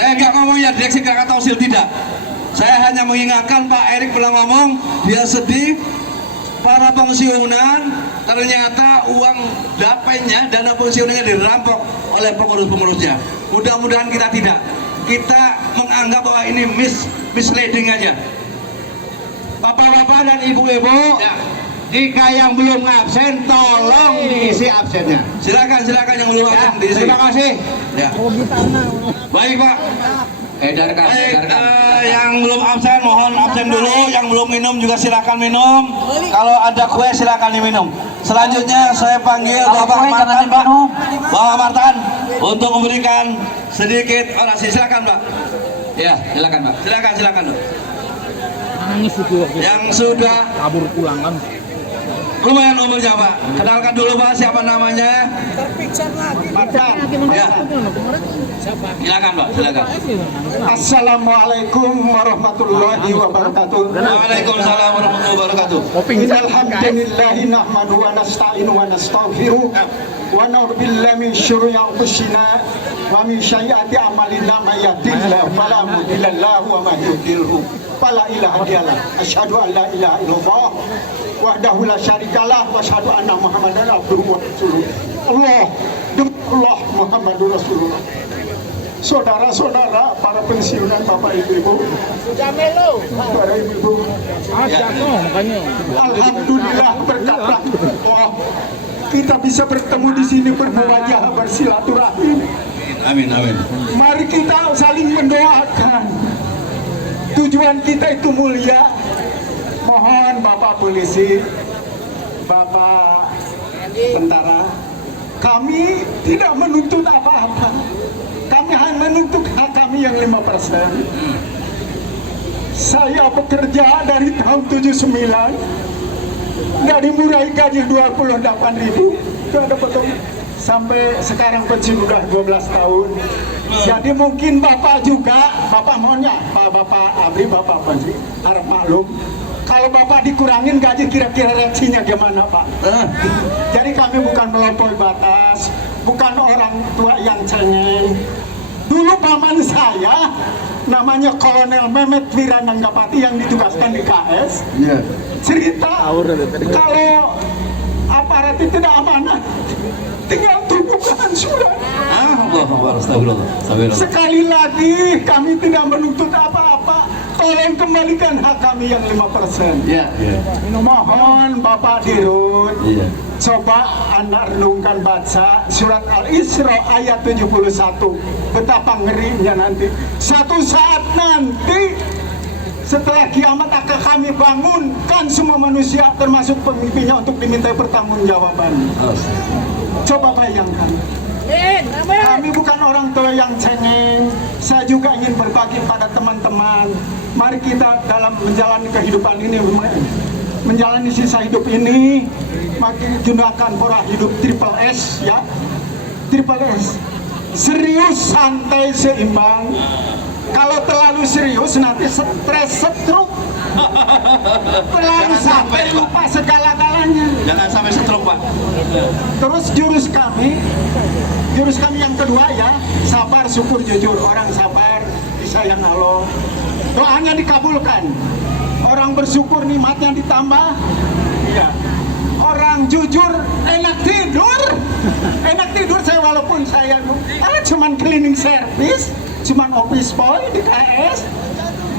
Saya nggak ngomong ya direksi Krakatausil, tidak. Saya hanya mengingatkan Pak Erik pernah ngomong, dia sedih para pensiunan ternyata uang dapainya, dana pensiunnya dirampok oleh pengurus-pengurusnya. Mudah-mudahan kita tidak. Kita menganggap bahwa ini misleading aja. Bapak-bapak dan ibu-ibu, ya. Jika yang belum absen, tolong diisi absennya. Silakan yang belum absen diisi. Terima kasih. Ya. Baik Pak. Edarkan. Yang belum absen mohon absen dulu. Yang belum minum juga silakan minum. Kalau ada kue silakan diminum. Selanjutnya saya panggil Bapak Martan, Pak. Bapak Martan untuk memberikan sedikit orasi. Silakan Pak. Ya, silakan Pak. Silakan Pak. Yang sudah kabur pulang kan. Lumayan umurnya Pak. Kenalkan dulu Pak, siapa namanya? Martan. Ya. Silakan Pak, silakan. Assalamualaikum warahmatullahi wabarakatuh. Waalaikumsalam warahmatullahi wabarakatuh. Alhamdulillahi nahmadu wa nasta'inu wa nastaghfiruh wa na'udzu billahi min syururi anfusina wa min sayyiati a'malina may yahdihillahu fala mudilla lahu wa may yudlilhu fala ilaha illallah. Asyhadu an la ilaha illallah wahdahu la syarikalah wa asyhadu anna Muhammadan abduhu wa rasuluh. Allah Muhammadur Rasulullah. Saudara-saudara, para pensiunan, Bapak Ibu-ibu, para ibu-ibu, alhamdulillah berkat Allah kita bisa bertemu di sini bermuajah bersilaturahmi. Amin. Mari kita saling mendoakan. Tujuan kita itu mulia. Mohon Bapak polisi, Bapak tentara, kami tidak menuntut apa-apa. Kami hanya menuntut hak kami yang 5%. Saya bekerja dari tahun 79, dari mulai gaji 28.000, itu ada potong, sampai sekarang pensiun udah 12 tahun. Jadi mungkin Bapak juga, Bapak maunya, Bapak Abri, Bapak Panji, harap maklum. Kalau Bapak dikurangin gaji, kira-kira reaksinya gimana Pak? Jadi kami bukan melampaui batas, bukan orang tua yang cengeng. Dulu paman saya namanya Kolonel Mehmet Wirananggapati yang ditugaskan di KS, cerita kalau aparat itu tidak amanah, tinggal tunggukan sudah. Sekali lagi kami tidak menuntut apa-apa, tolong kembalikan hak kami yang 5%. Mohon Bapak Dirut, coba Anda renungkan baca surat Al-Isra ayat 71. Betapa ngerinya nanti. Satu saat nanti setelah kiamat akan kami bangunkan semua manusia termasuk pemimpinnya untuk dimintai pertanggungjawaban. Coba bayangkan. Kami bukan orang tua yang cengeng. Saya juga ingin berbagi pada teman-teman. Mari kita dalam menjalani kehidupan ini, menjalani sisa hidup ini, makin gunakan pola hidup triple S, ya. Triple S. Serius, santai, seimbang. Kalau terlalu serius nanti stres, stroke. Terlalu sampai lupa segala-galanya. Jangan sampai stroke Pak. Terus jurus kami yang kedua ya, sabar, syukur, jujur. Orang sabar disayang Allah, doanya dikabulkan. Orang bersyukur nikmatnya ditambah. Iya. Orang jujur enak tidur. Saya walaupun saya cuman cleaning service, cuman office boy di KS,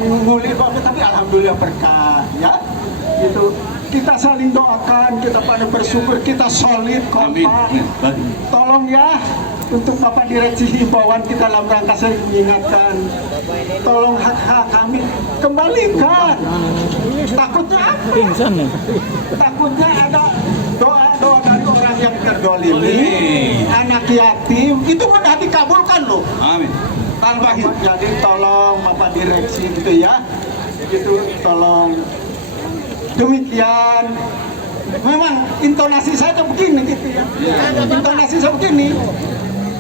ngulik tapi alhamdulillah berkah ya. Gitu. Kita saling doakan, kita pada bersyukur, kita solid, kompak. Tolong ya, untuk Bapak Direksi himbauan kita dalam rangka saya mengingatkan, tolong hak-hak kami kembalikan. Takutnya apa? Takutnya ada doa-doa dari orang yang terdolimi, anak yatim, itu mudah dikabulkan loh. Amin. Tanpa jadi tolong Bapak Direksi gitu ya, gitu tolong. Demikian, memang intonasi saya begini gitu ya. Intonasi saya begini,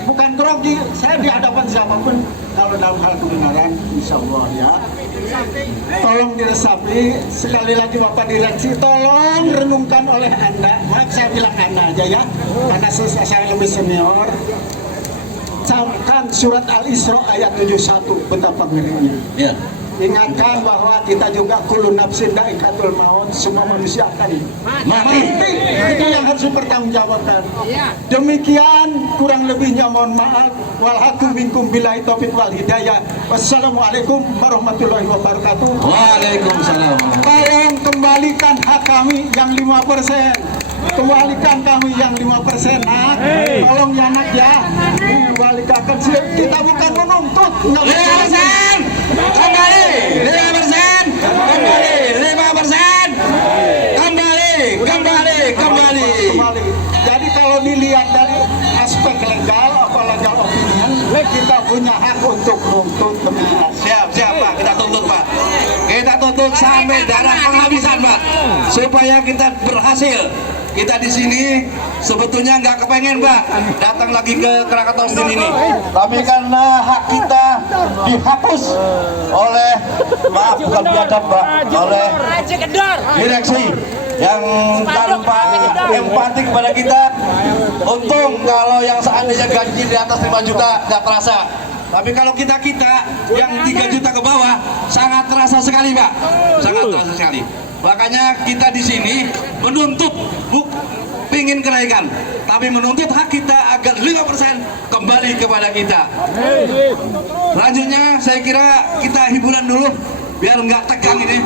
bukan grogi. Saya di hadapan siapapun kalau dalam hal kebenaran, insya Allah ya. Tolong diresapi, sekali lagi Bapak Direksi, tolong renungkan oleh Anda. Maaf saya bilang Anda aja ya, karena saya lebih senior. Camkan surat Al-Isra ayat 71 betapa ngerinya. Ya. Ingatkan bahwa kita juga kullu nafsin dha'iqatul maut, semua manusia akan mati. Itu yang harus dipertanggungjawabkan. Demikian kurang lebihnya mohon maaf. Walhakum minkum billahi taufiq wal hidayah. Wassalamualaikum warahmatullahi wabarakatuh. Waalaikumsalam. Tolong kembalikan hak kami yang 5%. Kembalikan kami yang 5%, nak. Tolong ya, nak, ya. Kembalikan. Kita bukan menuntut. 5%. Kembali 5%. Kembali 5%. Kembali. Jadi kalau dilihat dari aspek legal, apa legal opinion, kita punya hak untuk menuntut demikian. Siap Pak, kita tuntut Pak. Kita tuntut sampai darah penghabisan Pak, supaya kita berhasil. Kita di sini sebetulnya nggak kepengen Pak datang lagi ke Krakatau sini ini, tapi karena hak kita dihapus oleh, maaf bukan biadab Pak, oleh direksi yang tanpa empati kepada kita. Untung kalau yang seandainya gaji di atas 5 juta nggak terasa, tapi kalau kita yang 3 juta ke bawah sangat terasa sekali Pak, sangat terasa sekali. Makanya kita di sini menuntut, pingin kenaikan, tapi menuntut hak kita agar 5% kembali kepada kita. Selanjutnya saya kira kita hiburan dulu biar nggak tegang ini.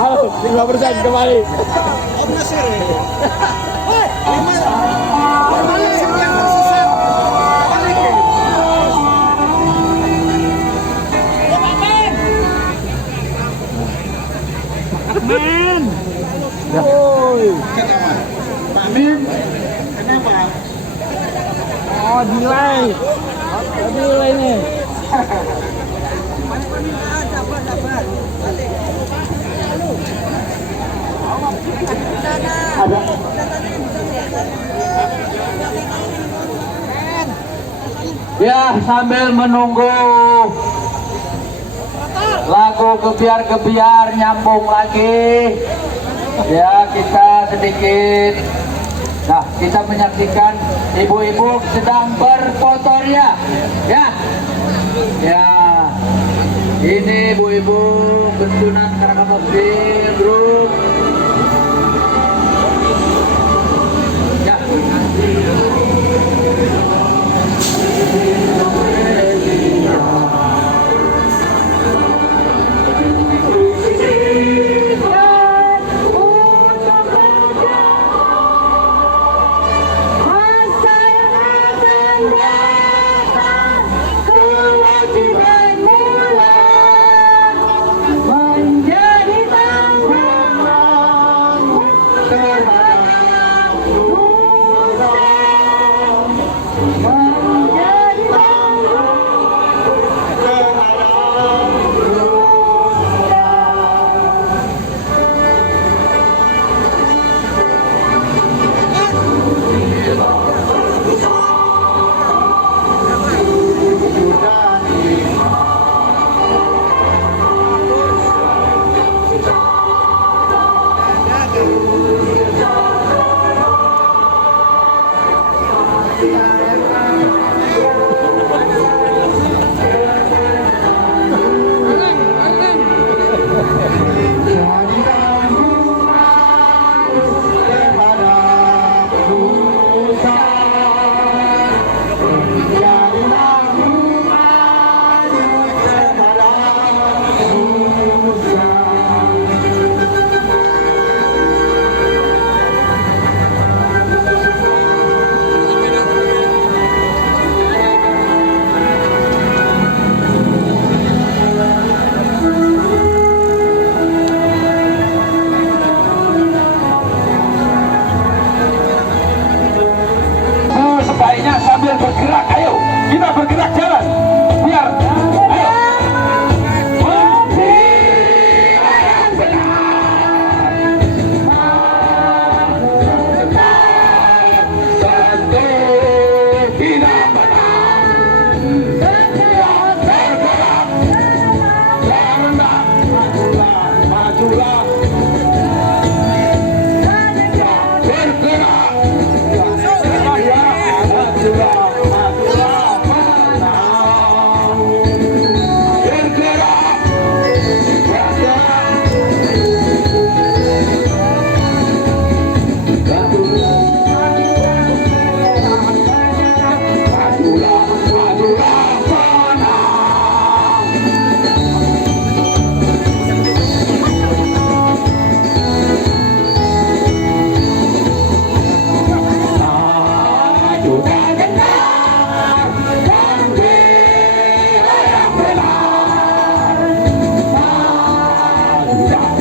Halo, 5% kembali. Man. Kenapa? Pak Amin, kenapa? Oh, delay. Delay nih. Ya, sambil menunggu lagu Gebiar-Gebiar nyambung lagi, ya kita sedikit. Nah, kita menyaksikan ibu-ibu sedang berfotoria, ya. Ya, ini ibu-ibu Bentunan Krakatau Group. Ya. Menjadi tanggung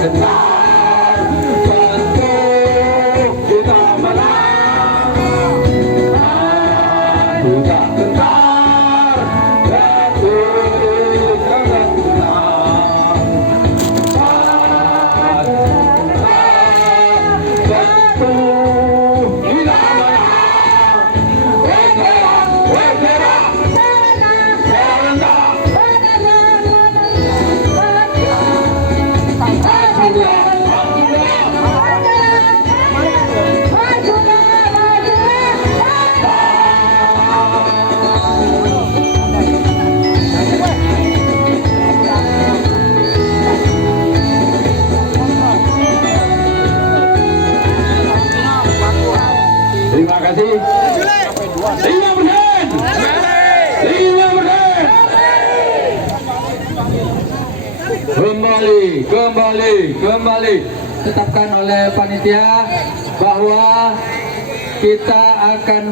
gentar, tentu kita menang. Maju tak gentar, tentu kita menang. Maju tentu kita menang. Terima kasih. 5%. 5%. Kembali tetapkan oleh panitia bahwa kita akan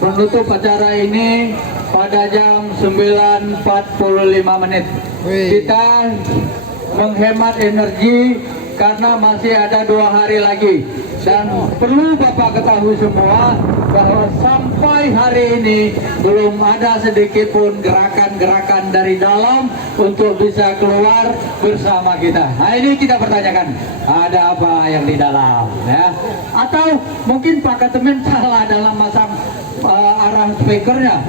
menutup acara ini pada jam 9.45 menit. Kita menghemat energi karena masih ada 2 hari lagi. Dan perlu Bapak ketahui semua bahwa sampai hari ini belum ada sedikit pun gerakan-gerakan dari dalam untuk bisa keluar bersama kita. Nah, ini kita pertanyakan, ada apa yang di dalam, ya? Atau mungkin Pak Ketemen salah dalam masang arah speakernya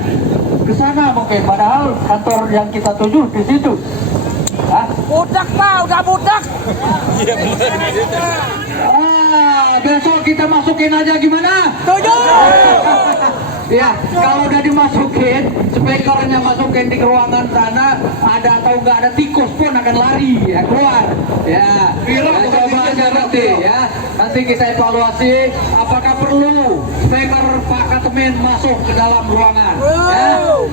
ke sana mungkin, padahal kantor yang kita tuju di situ. Hah? Budak Pak, udah budak. Besok kita masukin aja gimana? Tujuh. Ya, kalau udah dimasukin, speakernya masukin di ruangan sana, ada atau nggak ada tikus pun akan lari ya keluar. Ya, coba aja nanti ya. Nanti kita evaluasi apakah perlu speaker Pak Ketemen masuk ke dalam ruangan.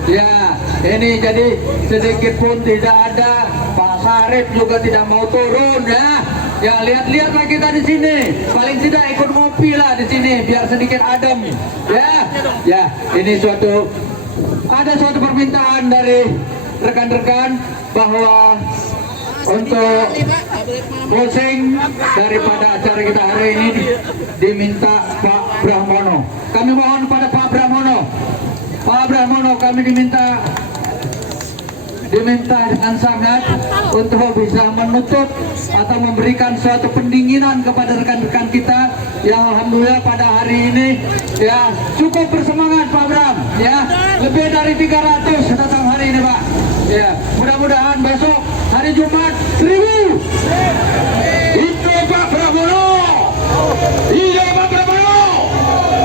Ya, ini jadi sedikit pun tidak ada. Pak Sarip juga tidak mau turun ya. Ya, lihat-lihatlah kita di sini. Paling tidak ikut ngopi lah di sini biar sedikit adem. Ya, ini ada suatu permintaan dari rekan-rekan bahwa untuk closing daripada acara kita hari ini diminta Pak Brahmono. Kami mohon pada Pak Brahmono kami diminta dengan sangat untuk bisa menutup atau memberikan suatu pendinginan kepada rekan-rekan kita yang alhamdulillah pada hari ini ya cukup bersemangat Pak Bram ya, lebih dari 300 datang hari ini Pak ya, mudah-mudahan besok hari Jumat 1000 itu Pak Prabowo. Iya Pak Prabowo,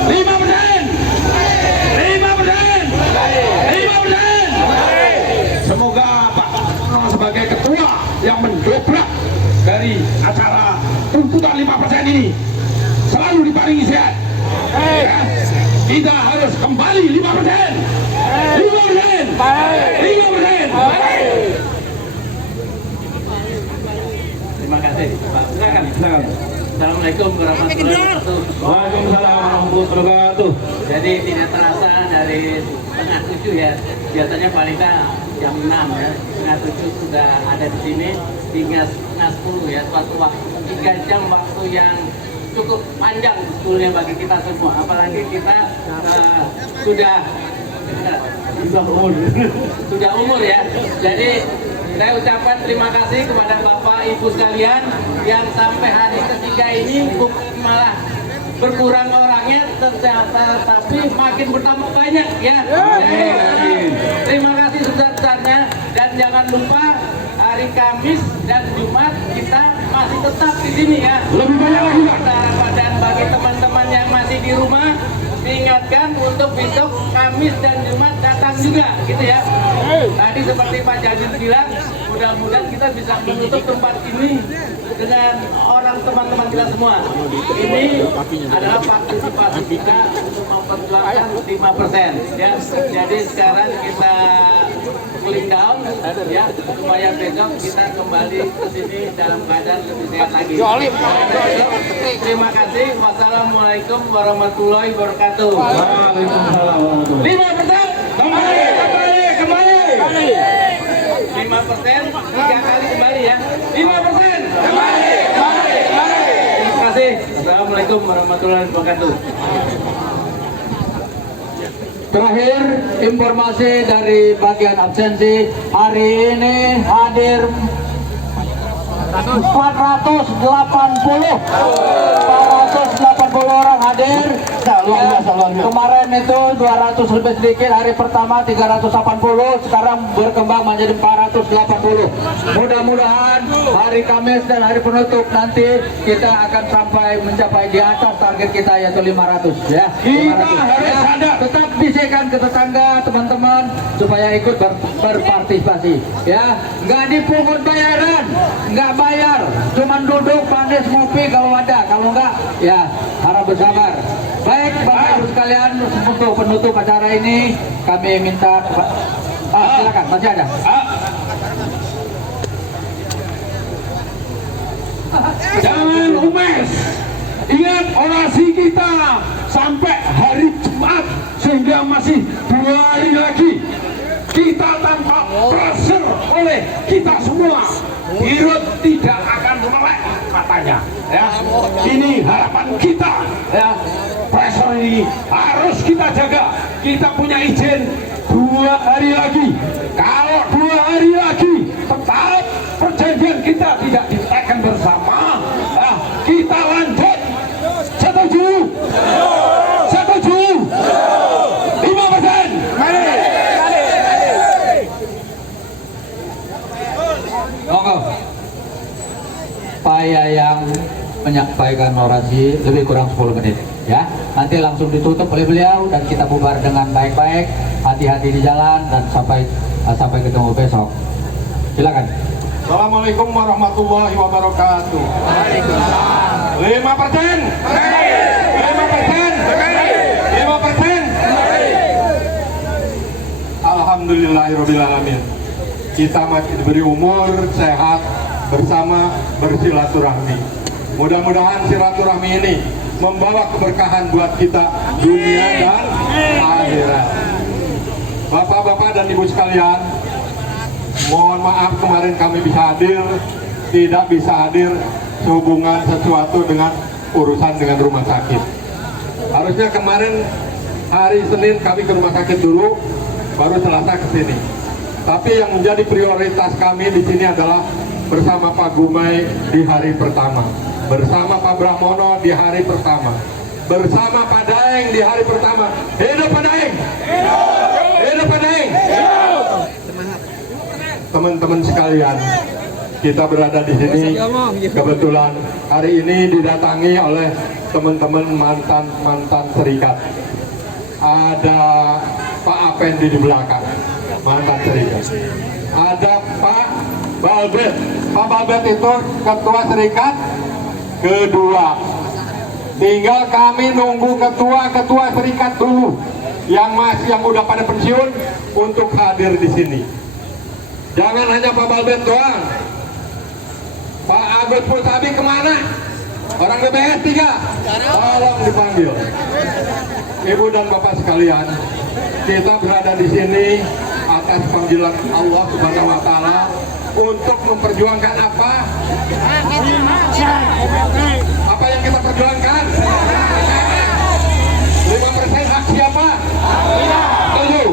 5%. Semoga Pak Prabowo sebagai ketua yang mendobrak dari acara tuntutan 5% ini selalu diparingi sehat. Ya, kita harus kembali 5%. 5%. 5%. Terima kasih Pak. Silakan. Assalamualaikum warahmatullahi wabarakatuh. Waalaikumsalam warahmatullahi wabarakatuh. Jadi tidak terasa dari setengah 7 ya. Biasanya paling jam 6 ya. Setengah 7 sudah ada di sini hingga setengah 10 ya. Suatu waktu 3 jam waktu yang cukup panjang sebetulnya bagi kita semua. Apalagi kita sudah umur ya. Jadi saya ucapkan terima kasih kepada Bapak Ibu sekalian yang sampai hari ketiga ini bukan malah berkurang orangnya tapi makin bertambah banyak ya. Terima kasih sebesar-besarnya dan jangan lupa hari Kamis dan Jumat kita masih tetap di sini ya. Lebih banyak lagi Pak. Dan bagi teman-teman yang masih di rumah diingatkan untuk besok Kamis dan Jumat datang juga gitu ya. Tadi seperti Pak Jajin bilang, mudah-mudahan kita bisa menutup tempat ini dengan orang teman-teman kita semua. Ini adalah partisipasi kita untuk memperjuangkan 5% ya. Jadi sekarang kita cooling down ya supaya besok kita kembali ke sini dalam keadaan lebih sehat lagi. Terima kasih. Wassalamualaikum warahmatullahi wabarakatuh. Waalaikumsalam warahmatullahi 5%. Kembali. 5% 3 kali kembali ya. 5%. Kembali. Assalamualaikum warahmatullahi wabarakatuh. Terakhir, informasi dari bagian absensi hari ini hadir 480 orang hadir. Kemarin itu 200 lebih sedikit, hari pertama 380, sekarang berkembang menjadi 480. Mudah-mudahan hari Kamis dan hari penutup nanti kita akan sampai mencapai di atas target kita, yaitu 500 ya. 500. Ya. Tetap bisikan ke tetangga, teman-teman, supaya ikut berpartisipasi ya. Nggak dipungut bayaran, nggak bayar, cuman duduk panis ngopi kalau ada, kalau enggak ya harap bersabar. Baik Bapak Ibu sekalian, untuk penutup acara ini kami minta silakan, masih ada. Jangan umes. Ingat orasi kita sampai hari Jumat, sehingga masih 2 hari lagi. Kita tanpa pressure oleh kita semua, Dirut tidak akan melek katanya. Ya, ini harapan kita. Ya, pressure ini harus kita jaga. Kita punya izin 2 hari lagi. Kalau 2 hari lagi tetap perjanjian kita tidak ditekan bersama, ya, kita lanjut. Setuju? Setuju? 5%. Monggo. Saya yang menyampaikan orasi lebih kurang 10 menit ya. Nanti langsung ditutup oleh beliau dan kita bubar dengan baik-baik. Hati-hati di jalan dan sampai ketemu besok. Silakan. Assalamualaikum warahmatullahi wabarakatuh. 5%. 5%. Alhamdulillahirobbilalamin. Kita masih diberi umur, sehat, bersama bersilaturahmi. Mudah-mudahan silaturahmi ini membawa keberkahan buat kita dunia dan akhirat. Bapak-bapak dan ibu sekalian, mohon maaf kemarin kami bisa hadir, tidak bisa hadir sehubungan sesuatu dengan urusan dengan rumah sakit. Harusnya kemarin hari Senin kami ke rumah sakit dulu, baru Selasa ke sini. Tapi yang menjadi prioritas kami di sini adalah bersama Pak Gumai di hari pertama, bersama Pak Brahmono di hari pertama, bersama Pak Daeng di hari pertama. Hidup Pak Daeng! Hidup Pak Daeng! Teman-teman sekalian, kita berada di sini kebetulan hari ini didatangi oleh teman-teman mantan serikat. Ada Pak Apendi di belakang, mantan serikat. Ada Pak Balbet. Pak Balbet itu ketua serikat kedua. Tinggal kami nunggu ketua serikat dulu yang udah pada pensiun untuk hadir di sini. Jangan hanya Pak Balbet doang. Pak Agus Pusabi kemana? Orang BPS 3, tolong dipanggil. Ibu dan Bapak sekalian, kita berada di sini atas panggilan Allah Subhanahu wa Ta'ala untuk memperjuangkan apa? Apa yang kita perjuangkan? 5% hak siapa? Setuju?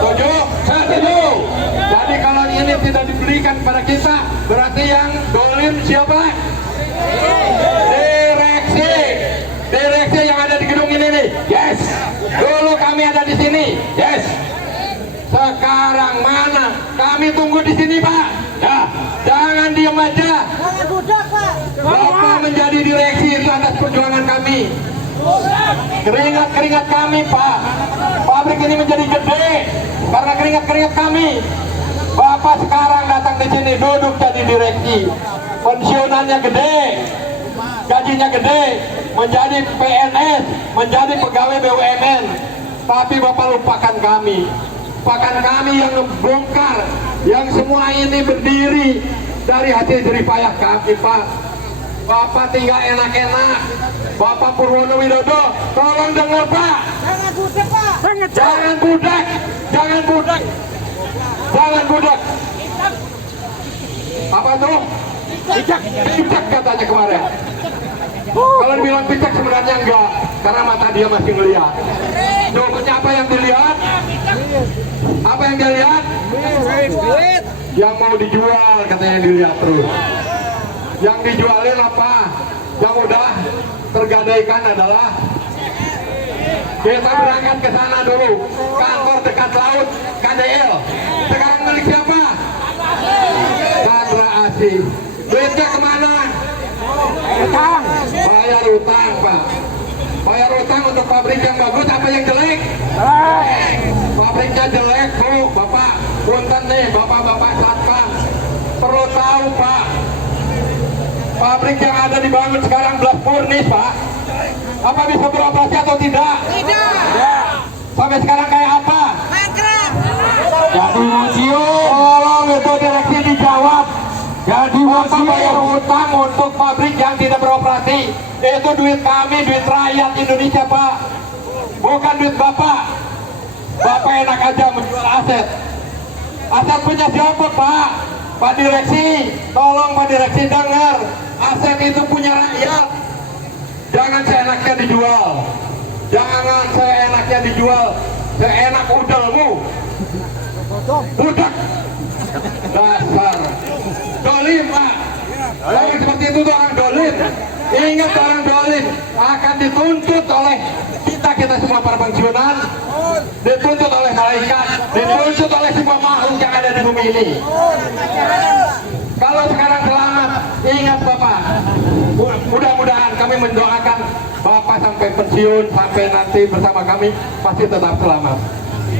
Setuju? Setuju? Jadi kalau ini tidak diberikan pada kita, berarti yang dolim siapa? Direksi yang ada di gedung ini nih. Yes. Dulu kami ada di sini. Yes. Sekarang mana? Kami tunggu di sini, Pak. Ya, jangan diam aja. Jangan budak, Pak. Bapak menjadi direksi itu atas perjuangan kami. Keringat kami, Pak. Pabrik ini menjadi gede karena keringat kami. Bapak sekarang datang di sini duduk jadi direksi. Pensiunannya gede, gajinya gede, menjadi PNS, menjadi pegawai BUMN. Tapi Bapak lupakan kami. Lupakan kami yang membongkar, yang semua ini berdiri dari hasil jerih payah kami, Pak. Bapak tinggal enak-enak. Bapak Purwono Widodo, tolong dengar, Pak. Jangan budak, Pak. Jangan budak. Jangan budak. Jangan budak. Apa tuh? Ijak katanya kemarin. Kalau dibilang picek sebenarnya enggak, karena mata dia masih melihat. Jawabannya apa yang dilihat? Apa yang dia lihat? Yang mau dijual katanya dilihat terus. Yang dijualin apa? Yang udah tergadaikan adalah kita berangkat ke sana dulu, kantor dekat laut KDL. Sekarang milik siapa? Chandra Asih. Duitnya kemana? Utang. Bayar utang, Pak. Bayar utang untuk pabrik yang bagus apa yang jelek? Pabriknya jelek, Bu. Bapak, punten nih, bapak-bapak satpam. Perlu tahu, Pak. Pabrik yang ada dibangun sekarang belas furnis, Pak. Apa bisa beroperasi atau tidak? Tidak. Sampai sekarang kayak apa? Mangkrak. Jadi museum. Tolong itu direksi dijawab. Jadi museum bayar utang untuk pabrik yang tidak beroperasi. Itu duit kami, duit rakyat Indonesia, Pak. Bukan duit Bapak. Bapak enak aja menjual aset. Aset punya siapa, Pak? Pak Direksi, tolong Pak Direksi dengar. Aset itu punya rakyat. Jangan seenaknya dijual. Jangan seenaknya dijual. Seenak udelmu. Budak. Dasar. Dolim, Pak. Orang seperti itu tuh orang dolim. Ingat, orang dolim akan dituntut oleh kita semua para pensiunan, dituntut oleh malaikat, dituntut oleh semua makhluk yang ada di bumi ini. Kalau sekarang selamat, ingat Bapak, mudah-mudahan kami mendoakan Bapak sampai pensiun, sampai nanti bersama kami pasti tetap selamat.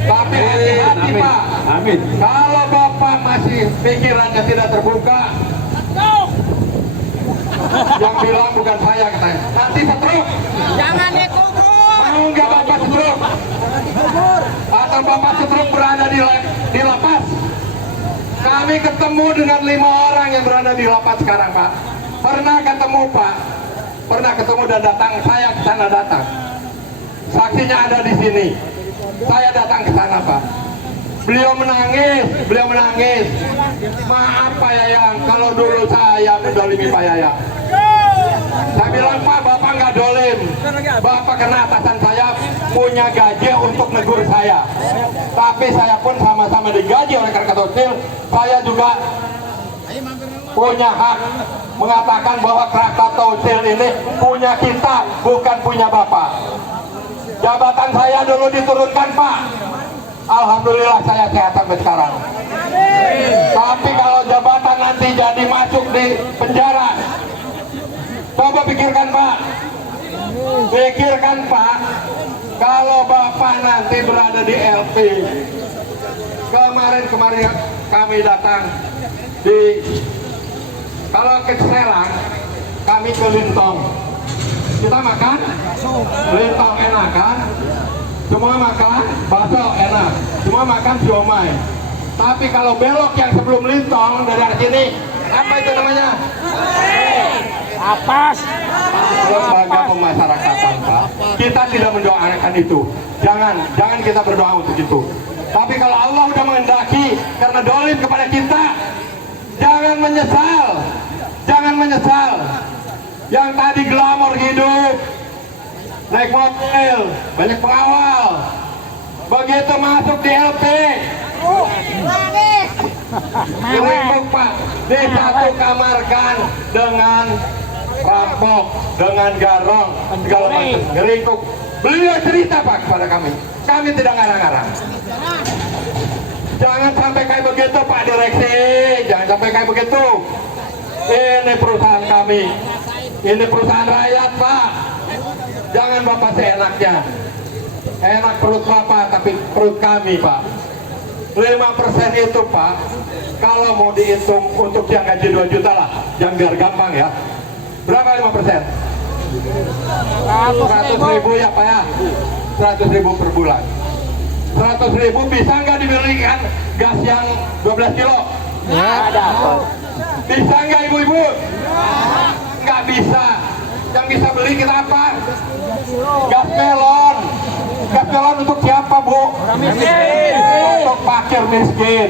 Tapi hati-hati, Pak. Amin. Kalau Bapak masih pikirannya tidak terbuka, yang bilang bukan saya katanya. Nanti setruk. Jangan dikubur. Mau nggak Bapak setruk? Atau Bapak setruk berada di lapas? Kami ketemu dengan 5 orang yang berada di lapas sekarang, Pak. Pernah ketemu, Pak. Pernah ketemu dan datang. Saya ke sana datang. Saksinya ada di sini. Saya datang ke sana, Pak. Beliau menangis. Maaf Pak Yayang, kalau dulu saya mendolimi Pak Yayang. Saya bilang, Pak, Bapak nggak dolim. Bapak kena atasan saya punya gaji untuk negur saya. Tapi saya pun sama-sama digaji oleh Krakatau Steel. Saya juga punya hak mengatakan bahwa Krakatau Steel ini punya kita, bukan punya Bapak. Jabatan saya dulu diturunkan, Pak. Alhamdulillah saya sehat sampai sekarang. Tapi kalau jabatan nanti jadi masuk di penjara, coba pikirkan, Pak. Pikirkan, Pak. Kalau Bapak nanti berada di LP, kemarin kami datang kalau ke Serang, kami ke Lintong. Kita makan Lintong enak kan? Semua makan bakso enak, semua makan siomay. Tapi kalau belok yang sebelum Lintong dari arah sini, apa itu namanya? Apas. Lembaga pemasyarakatan, Pak. Kita tidak mendoakan itu. Jangan kita berdoa untuk itu. Tapi kalau Allah udah menghendaki karena dolim kepada kita, jangan menyesal. Yang tadi glamor hidup, naik mobil, banyak pengawal. Begitu masuk di LP, diringkuk, Pak, disatu kamarkan dengan rampok, dengan garong, segala macam, diringkuk. Beliau cerita, Pak, kepada kami tidak ngarang-ngarang. Jangan sampai kayak begitu, Pak Direksi, jangan sampai kayak begitu. Ini perusahaan kami, ini perusahaan rakyat, Pak. Jangan Bapak seenaknya. Enak perut Bapak, tapi perut kami, Pak. 5% itu, Pak, kalau mau dihitung untuk yang gaji 2 juta lah, yang biar gampang ya. Berapa 5%? 100.000 ya, Pak ya. 100.000 per bulan. 100.000 bisa nggak dibelikan gas yang 12 kilo? Ada. Bisa nggak ibu-ibu? Nggak bisa. Yang bisa beli kita apa? Gas melon. Gas melon untuk siapa, Bu? Untuk fakir miskin.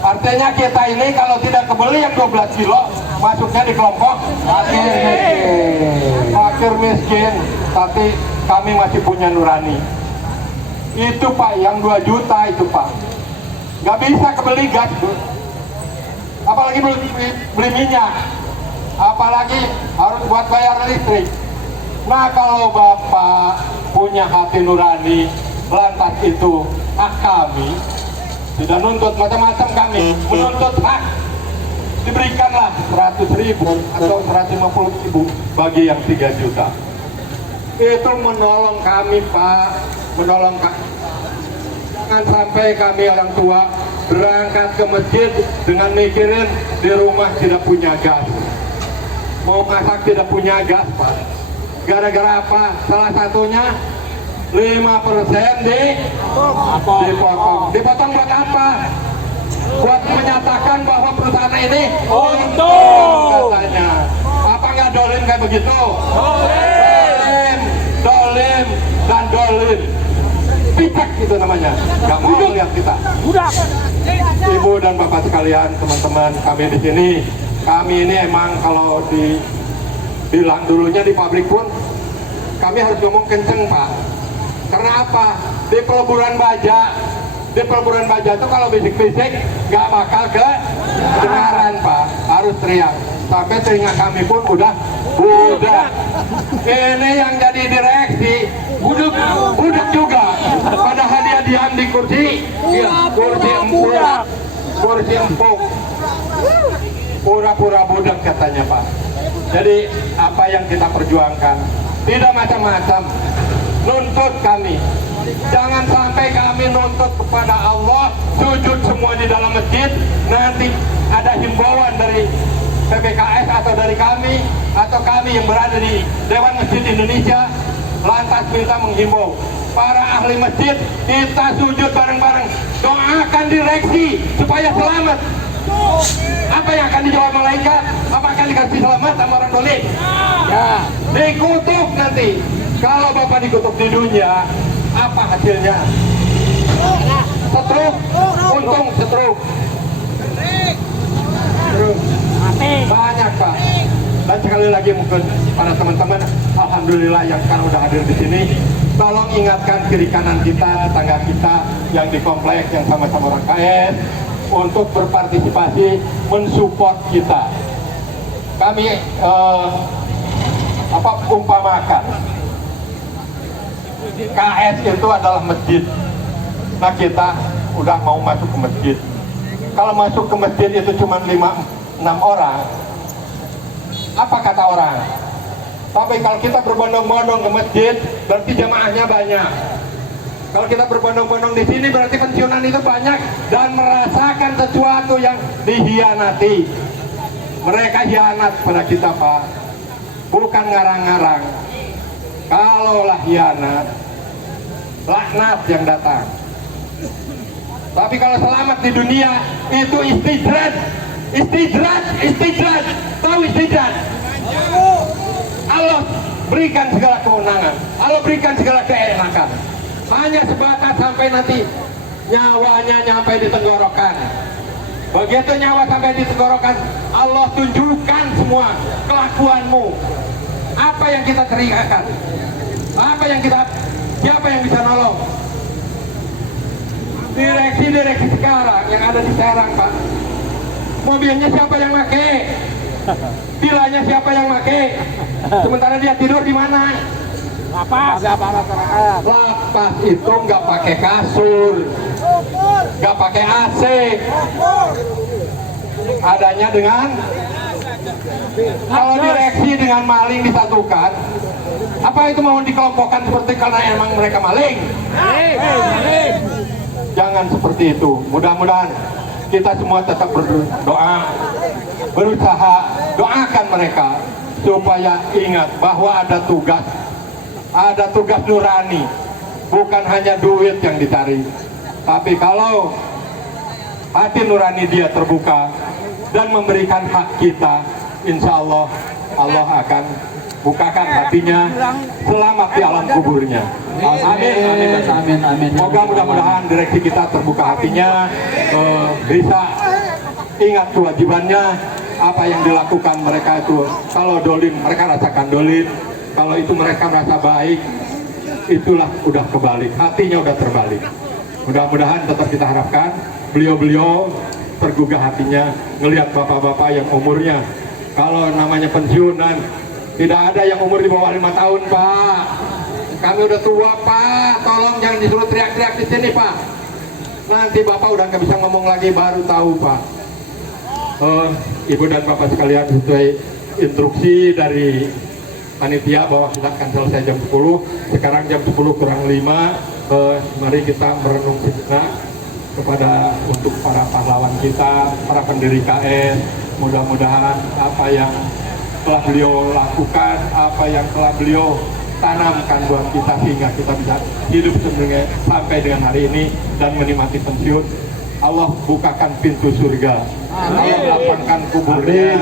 Artinya kita ini kalau tidak kebeli yang 12 kilo, masuknya di kelompok fakir miskin, tapi kami masih punya nurani. Itu Pak, yang 2 juta itu Pak, nggak bisa kebeli gas, apalagi beli minyak, apalagi harus buat bayar listrik. Nah kalau Bapak punya hati nurani, lantas itu hak kami, tidak nuntut macam-macam, kami menuntut hak, diberikanlah 100.000 atau 150.000 bagi yang 3 juta. Itu menolong kami Pak, menolong kami. Jangan sampai kami orang tua berangkat ke masjid dengan mikirin di rumah tidak punya gas, mau masak tidak punya gas Pak. Gara-gara apa? Salah satunya 5% dipotong. Dipotong buat apa? Buat menyatakan bahwa perusahaan ini untung katanya. Apa nggak dolim kayak begitu? Dolim dan dolim. Picak itu namanya. Nggak mau lihat kita. Ibu dan bapak sekalian, teman-teman kami di sini, kami ini emang kalau dibilang dulunya di pabrik pun kami harus ngomong kenceng Pak. Karena apa? Di peleburan baja itu kalau bisik-bisik nggak bakal kedengaran Pak, harus teriak. Sampai telinga kami pun udah budak. Ini yang jadi direksi budak juga. Padahal dia diam di kursi empuk. Pura-pura budak katanya Pak. Jadi apa yang kita perjuangkan tidak macam-macam. Nuntut kami, jangan sampai kami nuntut kepada Allah, sujud semua di dalam masjid, nanti ada himbauan dari PPKS atau dari kami, atau kami yang berada di Dewan Masjid Indonesia, lantas minta menghimbau para ahli masjid, kita sujud bareng-bareng, doakan direksi supaya selamat. Apa yang akan dijawab malaikat? Apa akan dikasih selamat sama orang dolim? Ya, dikutuk nanti. Kalau Bapak dikutuk di dunia, apa hasilnya? Setruk, untung setruk. Banyak Pak. Dan sekali lagi mungkin para teman-teman, alhamdulillah yang sekarang udah hadir di sini, tolong ingatkan kiri kanan kita, tetangga kita yang di kompleks yang sama-sama orang KS untuk berpartisipasi mensupport kita. Kami umpamakan KS itu adalah masjid. Nah kita udah mau masuk ke masjid. Kalau masuk ke masjid itu cuma 5-6 orang, apa kata orang? Tapi kalau kita berbondong-bondong ke masjid, berarti jamaahnya banyak. Kalau kita berbondong-bondong di sini, berarti pensiunan itu banyak dan merasakan sesuatu yang dihianati. Mereka hianat pada kita Pak, bukan ngarang-ngarang. Kalaulah hianat, laknat yang datang. Tapi kalau selamat di dunia itu istijrat. Tahu istijrat? Allah berikan segala kemenangan, Allah berikan segala keenakan. Hanya sebatas sampai nanti nyawanya nyampe di tenggorokan. Begitu nyawa sampai di tenggorokan, Allah tunjukkan semua kelakuanmu. Apa yang kita teriakan? Siapa yang bisa nolong? Direksi sekarang yang ada di Serang Pak, mobilnya siapa yang pakai? Vilanya siapa yang pakai? Sementara dia tidur di mana? Lapas itu nggak pakai kasur, nggak pakai AC, adanya dengan kalau direksi dengan maling disatukan, apa itu mau dikelompokkan seperti karena emang mereka maling? Jangan seperti itu. Mudah-mudahan kita semua tetap berdoa, berusaha, doakan mereka supaya ingat bahwa ada tugas nurani, bukan hanya duit yang dicari. Tapi kalau hati nurani dia terbuka dan memberikan hak kita, insya Allah Allah akan bukakan hatinya, selamat di alam kuburnya. Amin. Moga mudah-mudahan direksi kita terbuka hatinya, bisa ingat kewajibannya apa yang dilakukan mereka itu. Kalau dolim, mereka rasakan dolim. Kalau itu mereka merasa baik, itulah udah kebalik, hatinya udah terbalik. Mudah-mudahan tetap kita harapkan beliau-beliau tergugah hatinya ngelihat bapak-bapak yang umurnya, kalau namanya pensiunan, tidak ada yang umur di bawah 5 tahun, Pak. Kami udah tua, Pak. Tolong jangan disuruh teriak-teriak di sini, Pak. Nanti Bapak udah nggak bisa ngomong lagi, baru tahu, Pak. Ibu dan Bapak sekalian, sesuai instruksi dari panitia bahwa kita akan selesai jam 10. Sekarang jam 10 kurang 5. Mari kita merenung sejenak kepada untuk para pahlawan kita, para pendiri KN. Mudah-mudahan apa yang telah beliau lakukan, apa yang telah beliau tanamkan buat kita sehingga kita bisa hidup sampai dengan hari ini dan menikmati pensiun. Allah bukakan pintu surga, Allah lapangkan kuburnya.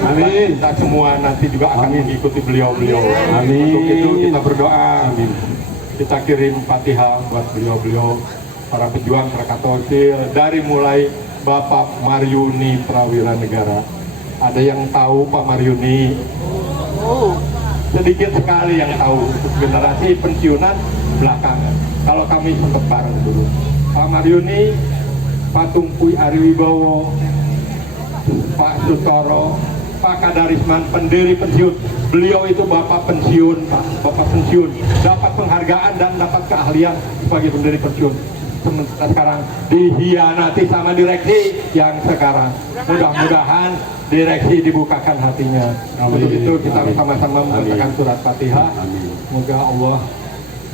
Amin. Kita semua nanti juga akan mengikuti beliau-beliau. Amin. Untuk itu kita berdoa. Amin. Kita kirim Fatihah buat beliau-beliau, para pejuang Krakatausil, dari mulai Bapak Maryuni Prawira Negara. Ada yang tahu Pak Maryuni? Sedikit sekali yang tahu. Generasi pensiunan belakangan. Kalau kami sempat bareng dulu. Pak Maryuni, Pak Tumpuy Ariwibowo, Pak Sutoro, Pak Kadarisman, pendiri pensiun. Beliau itu bapak pensiun, Pak. Bapak pensiun, dapat penghargaan dan dapat keahlian sebagai pendiri pensiun. Sekarang dihianati sama direksi yang sekarang. Mudah-mudahan direksi dibukakan hatinya. Untuk itu kita sama-sama membacakan surat Fatihah. Semoga Allah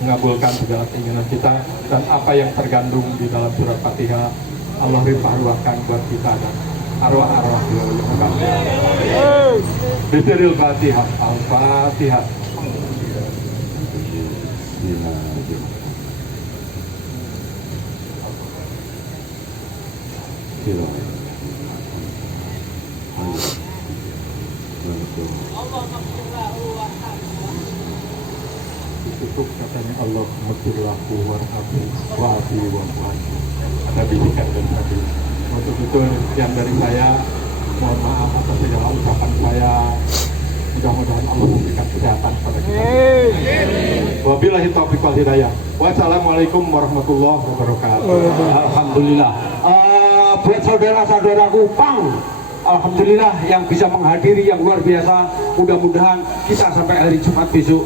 mengabulkan segala keinginan kita dan apa yang tergandung di dalam surat Fatihah Allah limpah-ruahkan buat kita dan arwah-arwah beliau yang berbahagia. Bismillahirrahmanirrahim. Fatihah. Al-Fatihah. Ditutup katanya Allah maghfirlahu warhamhu wa'afi wa'afi. Ada bisikan dari tadi. Untuk itu yang dari saya, mohon maaf atas segala ucapan saya. Mudah-mudahan Allah memberikan kesehatan pada kita. Wabillahi taufiq wal hidayah. Wassalamualaikum warahmatullahi wabarakatuh. Alhamdulillah. Buat saudara-saudaraku Pang, alhamdulillah yang bisa menghadiri yang luar biasa. Mudah-mudahan kita sampai hari Jumat besok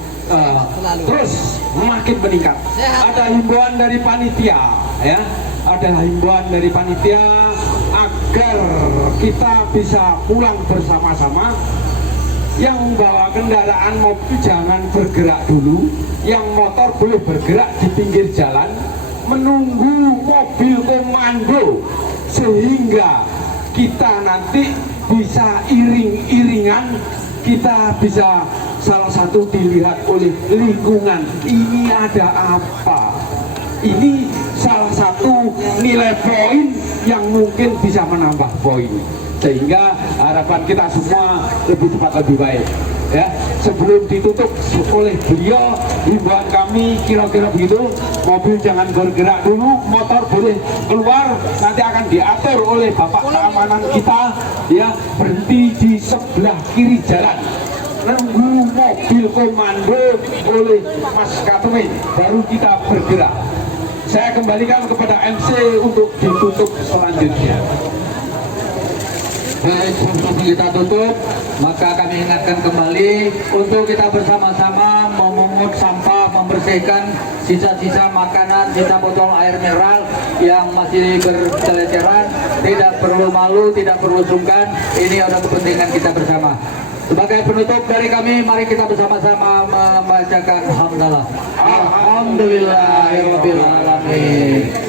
terus makin meningkat. Ada himbauan dari panitia, ya. Ada himbauan dari panitia agar kita bisa pulang bersama-sama. Yang membawa kendaraan mobil jangan bergerak dulu, yang motor boleh bergerak di pinggir jalan menunggu mobil komando sehingga kita nanti bisa iring-iringan, kita bisa salah satu dilihat oleh lingkungan, ini ada apa, ini salah satu nilai poin yang mungkin bisa menambah poin, sehingga harapan kita semua lebih cepat lebih baik. Ya, sebelum ditutup oleh beliau, himbauan kami kira-kira begitu, mobil jangan bergerak dulu, motor boleh keluar, nanti akan diatur oleh bapak keamanan kita, ya, berhenti di sebelah kiri jalan, nunggu mobil komando oleh Mas Katumin, baru kita bergerak. Saya kembalikan kepada MC untuk ditutup selanjutnya. Baik, untuk kita tutup, maka kami ingatkan kembali untuk kita bersama-sama memungut sampah, membersihkan sisa-sisa makanan, sisa botol air mineral yang masih berceceran. Tidak perlu malu, tidak perlu sungkan, ini adalah kepentingan kita bersama. Sebagai penutup dari kami, mari kita bersama-sama membacakan hamdalah. Alhamdulillahirabbil alamin.